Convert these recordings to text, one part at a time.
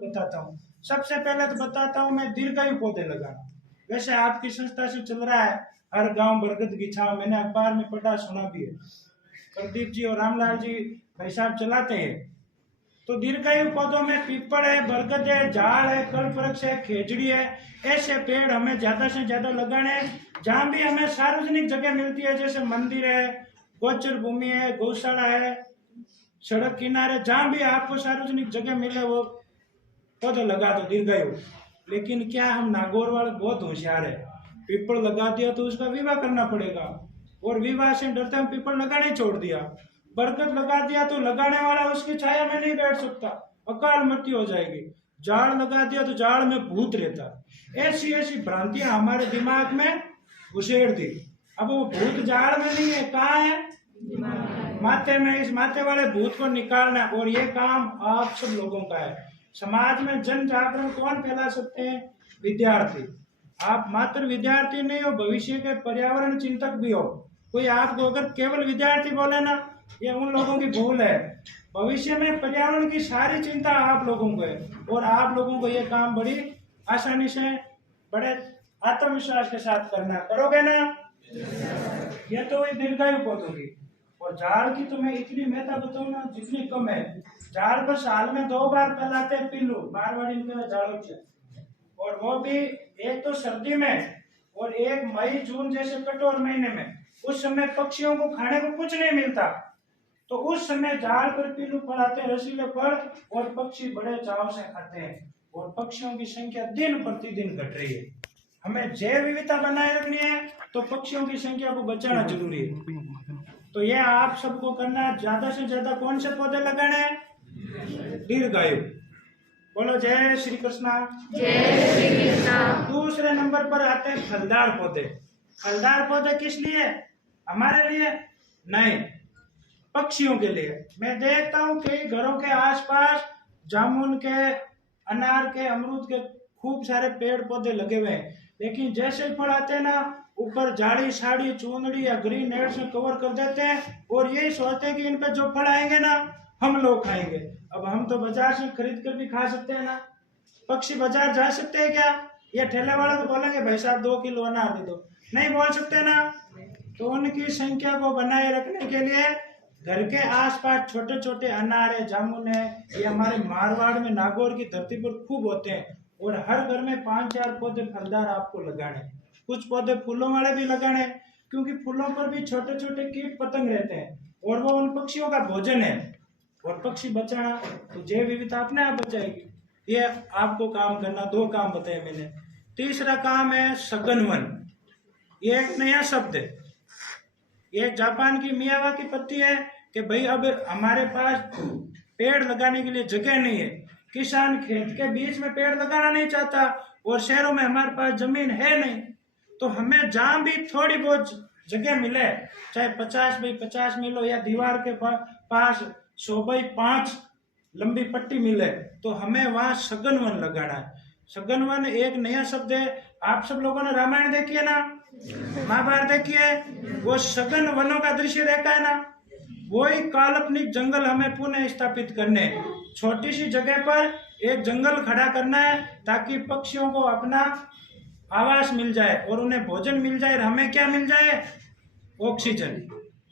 बताता हूँ। सबसे पहले तो बताता हूँ मैं दीर्घायु पौधे लगाना। वैसे आपकी संस्था से चल रहा है हर गांव बरगद की छांव, मैंने अखबार में पढ़ा सुना भी है। प्रदीप जी और रामलाल जी भाई साहब चलाते हैं। तो दीर्घायु पौधों में पीपल है, बरगद है, झाड़ है, कल्पवृक्ष है, खेजड़ी है। ऐसे पेड़ हमें ज्यादा से ज्यादा लगाने हैं। जहाँ भी हमें सार्वजनिक जगह मिलती है, जैसे मंदिर है, गोचर भूमि है, गौशाला है, सड़क किनारे, जहाँ भी आपको सार्वजनिक जगह मिले वो पौधे लगा दो दीर्घायु। लेकिन क्या हम नागौर वाले बहुत होशियार है, पीपल लगा दिया तो उसका विवाह करना पड़ेगा, और विवाह से डरते हम पीपल लगाना ही छोड़ दिया। बरगद लगा दिया तो लगाने वाला उसकी छाया में नहीं बैठ सकता, अकाल मृत्यु हो जाएगी। झाड़ लगा दिया तो झाड़ में भूत रहता। ऐसी ऐसी भ्रांतियां हमारे दिमाग में घुसेड़ दी। अब वो भूत झाड़ में नहीं है, कहाँ है? माथे में। इस माथे वाले भूत को निकालना, और ये काम आप सब लोगों का है। समाज में जन जागरण कौन फैला सकते हैं? विद्यार्थी। आप मात्र विद्यार्थी नहीं हो, भविष्य के पर्यावरण चिंतक भी हो। कोई आपको अगर केवल विद्यार्थी बोले ना, ये उन लोगों की भूल है। भविष्य में पर्यावरण की सारी चिंता आप लोगों को है, और आप लोगों को ये काम बड़ी आसानी से बड़े आत्मविश्वास के साथ करना। करोगे ना? ये तो हुई दीर्घायु पौधों की। और झाड़ की तो मैं इतनी महत्ता बताऊं ना जितनी कम है। झाड़ पर साल में 2 बार फैलाते हैं पिल्लू, मारवाड़ी में झाड़ू से, और वो भी एक तो सर्दी में और एक मई जून जैसे कठोर महीने में। उस समय पक्षियों को खाने को कुछ नहीं मिलता, तो उस समय झाड़ पर पिल्लू फैलाते हैं, रसीले फल, और पक्षी बड़े चाव से खाते हैं। और पक्षियों की संख्या दिन प्रतिदिन घट रही है। हमें जैव विविधता बनाए रखनी है, तो पक्षियों की संख्या को बचाना जरूरी है। तो ये आप सबको करना, ज्यादा से ज्यादा कौन से पौधे लगाने हैं? दीर्घायु। बोलो जय श्री कृष्णा। जय श्री कृष्णा। दूसरे नंबर पर आते हैं फलदार पौधे। फलदार पौधे किस लिए? हमारे लिए नहीं, पक्षियों के लिए। मैं देखता हूँ कई घरों के आसपास जामुन के, अनार के, अमरूद के खूब सारे पेड़ पौधे लगे हुए हैं, लेकिन जैसे ही फल आते हैं ना, ऊपर झाड़ी साड़ी चूंदड़ी या ग्रीन नेट से कवर कर देते हैं, और यही सोचते हैं कि इन पे जो फल आएंगे ना हम लोग खाएंगे। अब हम तो बाजार से खरीद कर भी खा सकते हैं ना। पक्षी बाजार जा सकते हैं क्या? ये ठेले वाले को बोलेंगे भाई साहब 2 किलो अनार दे दो, नहीं बोल सकते ना। तो उनकी संख्या को बनाए रखने के लिए घर के आसपास छोटे छोटे अनार है, जामुन है, ये हमारे मारवाड़ में नागौर की धरती पर खूब होते हैं। और हर घर में 5-4 पौधे फलदार आपको लगाने। कुछ पौधे फूलों वाले भी लगाने, क्योंकि फूलों पर भी छोटे छोटे कीट पतंग रहते हैं, और वो उन पक्षियों का भोजन है। और पक्षी बचाना तो जैव विविधता अपने आप बचाएगी। ये आपको काम करना। 2 काम बताए मैंने। तीसरा काम है सघन वन। ये एक नया शब्द है। ये जापान की मियावाकी पत्ती है कि भाई अब हमारे पास पेड़ लगाने के लिए जगह नहीं है। किसान खेत के बीच में पेड़ लगाना नहीं चाहता, और शहरों में हमारे पास जमीन है नहीं, तो हमें जहां भी थोड़ी बहुत जगह मिले, चाहे 50 बाई 50 मिलो, या दीवार के पास 100 बाई 5 लंबी पट्टी मिले, तो हमें वहां सघन वन लगाना है। सघन वन एक नया शब्द है। आप सब लोगों ने रामायण देखी है ना, महाभारत देखी है? वो सघन वनों का दृश्य देखा है ना? वही काल्पनिक जंगल हमें पुनः स्थापित करने। छोटी सी जगह पर एक जंगल खड़ा करना है, ताकि पक्षियों को अपना आवास मिल जाए, और उन्हें भोजन मिल जाए, और हमें क्या मिल जाए? ऑक्सीजन।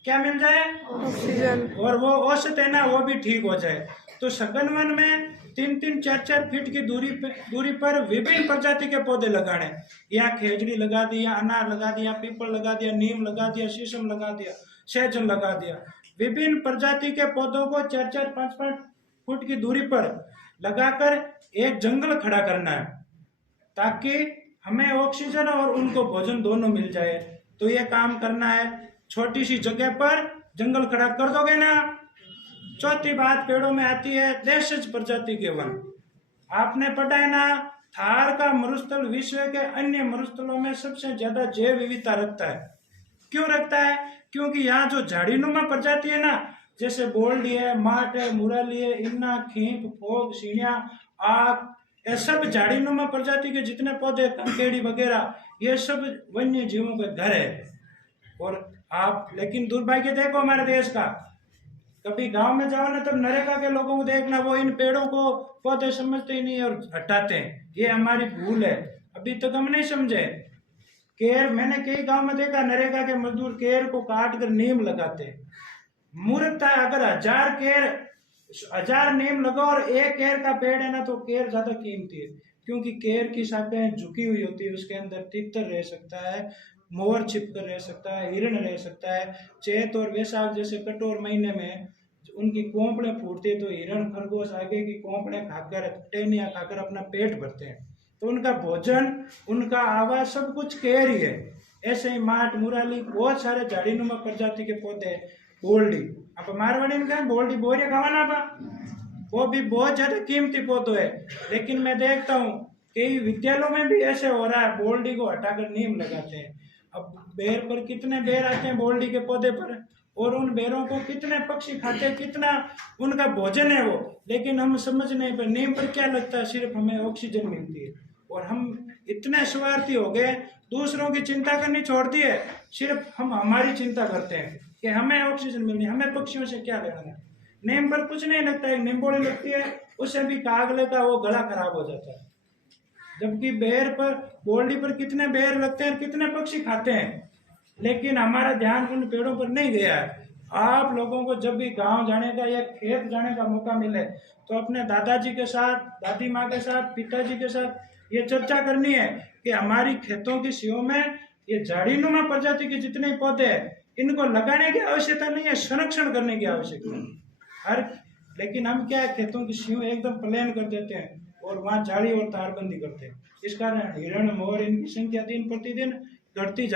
क्या मिल जाए? ऑक्सीजन। और वो औसत है ना, वो भी ठीक हो जाए। तो सघन वन में 3-3, 4-4 फीट की दूरी पर विभिन्न प्रजाति के पौधे लगाने। यहाँ खेजड़ी लगा दिया, अनार लगा दिया, पीपल लगा दिया, नीम लगा दिया, शीशम लगा दिया, सहजन लगा दिया। विभिन्न प्रजाति के पौधों को 4-4, 5-5 फुट की दूरी पर लगाकर एक जंगल खड़ा करना है, ताकि हमें ऑक्सीजन और उनको भोजन दोनों मिल जाए। तो ये काम करना है। छोटी सी जगह पर जंगल खड़ा कर दोगे ना। चौथी बात पेड़ों में आती है देशज प्रजाति के वन। आपने पढ़ा है ना, थार का मरुस्थल विश्व के अन्य मरुस्थलों में सबसे ज्यादा जैव विविधता रखता है। क्यों रखता है? क्योंकि यहाँ जो झाड़ीनुमा प्रजाति है ना, जैसे बोल्डी है, माट है, मुरली है, इन्ना, खींप, फोग, सीढ़िया, आग, ये सब झाड़ीनुमा प्रजाति के जितने पौधे, कंकेड़ी वगैरह, ये सब वन्य जीवों के घर है। और आप लेकिन दुर्भाग्य देखो हमारे देश का, कभी गांव में जाओ ना, तब नरेगा के लोगों को देखना, वो इन पेड़ों को पौधे समझते ही नहीं और हटाते हैं। ये हमारी भूल है, अभी तक हम नहीं समझे। केर, मैंने कई गांव में देखा, नरेगा के मजदूर केर को काट कर नीम लगाते हैं। मूर्खता है। अगर 1000 नीम लगाओ और एक केर का पेड़ है ना, तो केर ज्यादा कीमती है, क्योंकि केर की शाखाएं झुकी हुई होती है, उसके अंदर तितर रह सकता है, मोर छिपकर रह सकता है, हिरण रह सकता है। चैत और वैशाख जैसे कठोर महीने में उनकी कोंपड़े फूटती है, तो हिरण खरगोश आगे की कोंपड़े खाकर, टहनियां खाकर अपना पेट भरते हैं। तो उनका भोजन, उनका आवाज, सब कुछ केर ही है। ऐसे ही माट, मुराली, बहुत सारे झाड़ीनुमा प्रजाति के पौधे। बोल्डी, आप मारवाड़ी में कहें बोल्डी बोरिया खावाना बा, वो भी बहुत ज्यादा कीमती पौधो है। लेकिन मैं देखता हूँ कई विद्यालयों में भी ऐसे हो रहा है, बोल्डी को हटाकर नीम लगाते हैं। अब बेर पर कितने बेर आते हैं बोल्डी के पौधे पर, और उन बेरों को कितने पक्षी खाते हैं, कितना उनका भोजन है वो। लेकिन हम समझ नहीं पर नीम पर क्या लगता है, सिर्फ हमें ऑक्सीजन मिलती है। और हम इतने स्वार्थी हो गए, दूसरों की चिंता करनी छोड़ दी है, सिर्फ हम हमारी चिंता करते हैं कि हमें ऑक्सीजन मिलनी, हमें पक्षियों से क्या लेना है। नीम पर कुछ नहीं लगता है, निम्बोड़ी लगती है, उससे भी कागले का वो गला खराब हो जाता है। जबकि बेर पर, बोल्डी पर कितने बेर लगते हैं, कितने पक्षी खाते हैं, लेकिन हमारा ध्यान उन पेड़ों पर नहीं गया है। आप लोगों को जब भी गांव जाने का या खेत जाने का मौका मिले, तो अपने दादाजी के साथ, दादी माँ के साथ, पिताजी के साथ ये चर्चा करनी है कि हमारी खेतों की सीओं में ये झाड़ीनुमा प्रजाति के जितने पौधे हैं, इनको लगाने की आवश्यकता नहीं है, संरक्षण करने की आवश्यकता है हर। लेकिन हम क्या है, खेतों की सीओं एकदम प्लेन कर देते हैं और वहां झाड़ी और तारबंदी करते हैं। इस कारण हिरण, मोर, इनकी संख्या दिन प्रतिदिन घटती